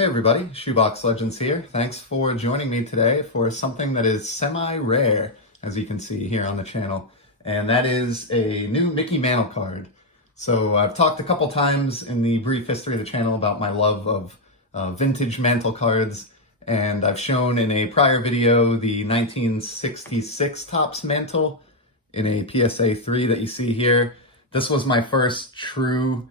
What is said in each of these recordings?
Hey everybody, Shoebox Legends here. Thanks for joining me today for something that is semi-rare, as you can see here on the channel, and that is a new Mickey Mantle card. So I've talked a couple times in the brief history of the channel about my love of vintage Mantle cards, and I've shown in a prior video the 1966 Topps Mantle in a PSA 3 that you see here. This was my first true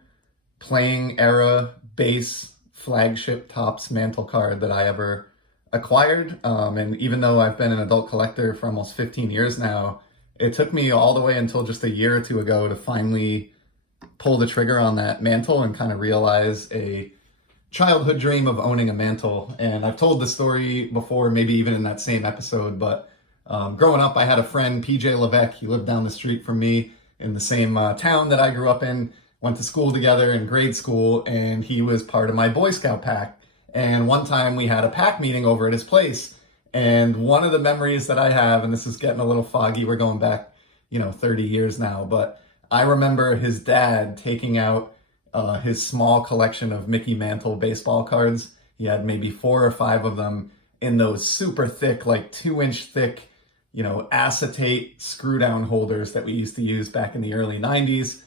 playing era base flagship Topps Mantle card that I ever acquired. And even though I've been an adult collector for almost 15 years now, it took me all the way until just a year or two ago to finally pull the trigger on that Mantle and kind of realize a childhood dream of owning a Mantle. And I've told the story before, maybe even in that same episode, but growing up, I had a friend, PJ Levesque. He lived down the street from me in the same town that I grew up in. Went to school together in grade school, and he was part of my Boy Scout pack. And one time we had a pack meeting over at his place. And one of the memories that I have, and this is getting a little foggy, we're going back, 30 years now, but I remember his dad taking out his small collection of Mickey Mantle baseball cards. He had maybe 4 or 5 of them in those super thick, like 2-inch thick, acetate screw down holders that we used to use back in the early 90s.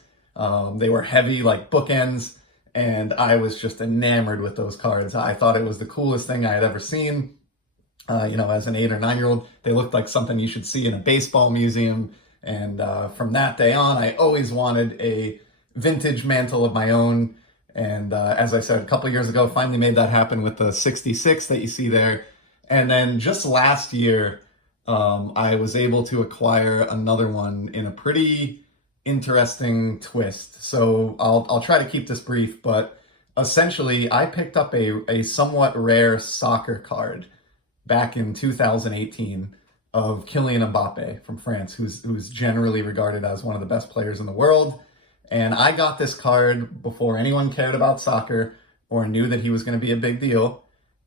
They were heavy, like bookends, and I was just enamored with those cards. I thought it was the coolest thing I had ever seen. As an 8 or 9-year-old, they looked like something you should see in a baseball museum. And from that day on, I always wanted a vintage Mantle of my own. And as I said, a couple of years ago, finally made that happen with the 66 that you see there. And then just last year, I was able to acquire another one in a pretty interesting twist. So I'll try to keep this brief, but essentially I picked up a somewhat rare soccer card back in 2018 of Kylian Mbappe from France, who's generally regarded as one of the best players in the world. And I got this card before anyone cared about soccer or knew that he was going to be a big deal.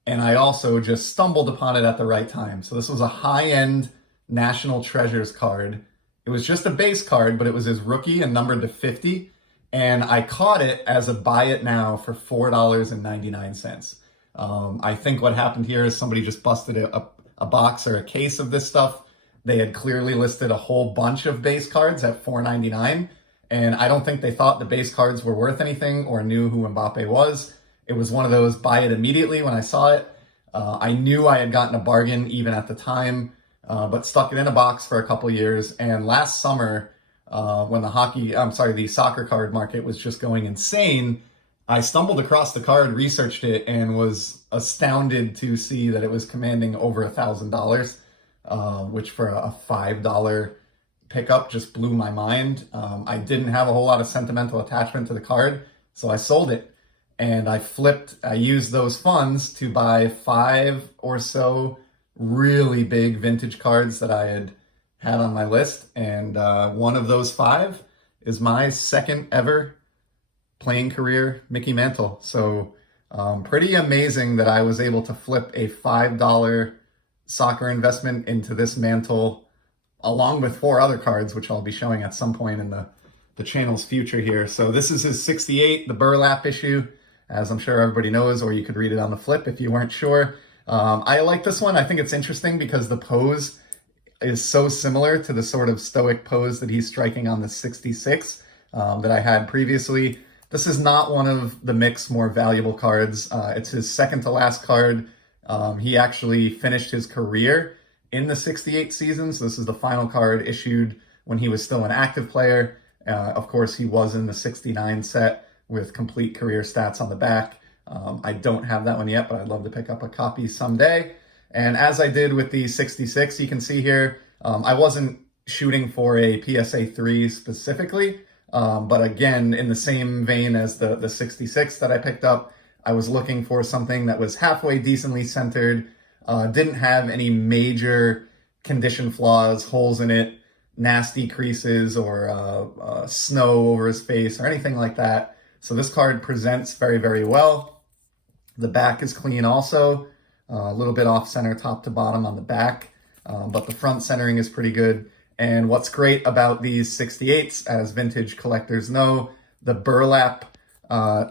And I also just stumbled upon it at the right time. So this was a high-end National Treasures card. It was just a base card, but it was his rookie and numbered to 50. And I caught it as a buy it now for $4.99. I think what happened here is somebody just busted a box or a case of this stuff. They had clearly listed a whole bunch of base cards at $4.99. And I don't think they thought the base cards were worth anything or knew who Mbappe was. It was one of those buy it immediately when I saw it. I knew I had gotten a bargain even at the time. But stuck it in a box for a couple years. And last summer, when the soccer card market was just going insane, I stumbled across the card, researched it, and was astounded to see that it was commanding over $1,000, which for a $5 pickup just blew my mind. I didn't have a whole lot of sentimental attachment to the card, so I sold it. And I used those funds to buy 5 or so really big vintage cards that I had on my list, and one of those 5 is my second ever playing career Mickey Mantle. So pretty amazing that I was able to flip a $5 soccer investment into this Mantle along with 4 other cards, which I'll be showing at some point in the channel's future here. So this is his 68, the burlap issue, as I'm sure everybody knows, or you could read it on the flip if you weren't sure. I like this one. I think it's interesting because the pose is so similar to the sort of stoic pose that he's striking on the 66 that I had previously. This is not one of the Mick's more valuable cards. It's his second to last card. He actually finished his career in the 68 season, so this is the final card issued when he was still an active player. Of course, he was in the 69 set with complete career stats on the back. I don't have that one yet, but I'd love to pick up a copy someday. And as I did with the 66, you can see here, I wasn't shooting for a PSA 3 specifically, but again, in the same vein as the 66 that I picked up, I was looking for something that was halfway decently centered, didn't have any major condition flaws, holes in it, nasty creases, or snow over his face, or anything like that. So this card presents very, very well. The back is clean also, a little bit off center top to bottom on the back, but the front centering is pretty good. And what's great about these 68s, as vintage collectors know, the burlap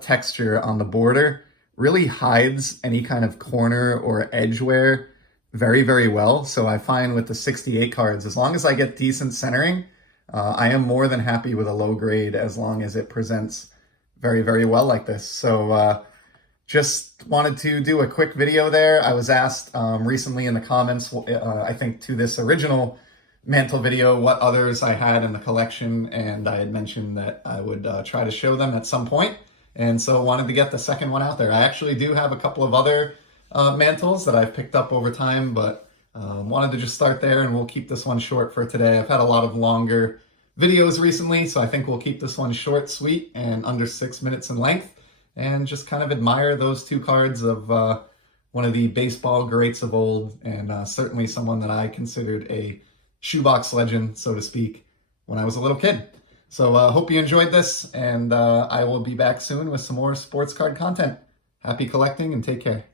texture on the border really hides any kind of corner or edge wear very, very well. So I find with the 68 cards, as long as I get decent centering, I am more than happy with a low grade as long as it presents very, very well like this. So just wanted to do a quick video there. I was asked recently in the comments, I think to this original Mantle video, what others I had in the collection, and I had mentioned that I would try to show them at some point, and so wanted to get the second one out there. I actually do have a couple of other mantles that I've picked up over time, but wanted to just start there, and we'll keep this one short for today. I've had a lot of longer videos recently, so I think we'll keep this one short, sweet, and under 6 minutes in length, and just kind of admire those two cards of one of the baseball greats of old, and certainly someone that I considered a shoebox legend, so to speak, when I was a little kid. So hope you enjoyed this, and I will be back soon with some more sports card content. Happy collecting and take care.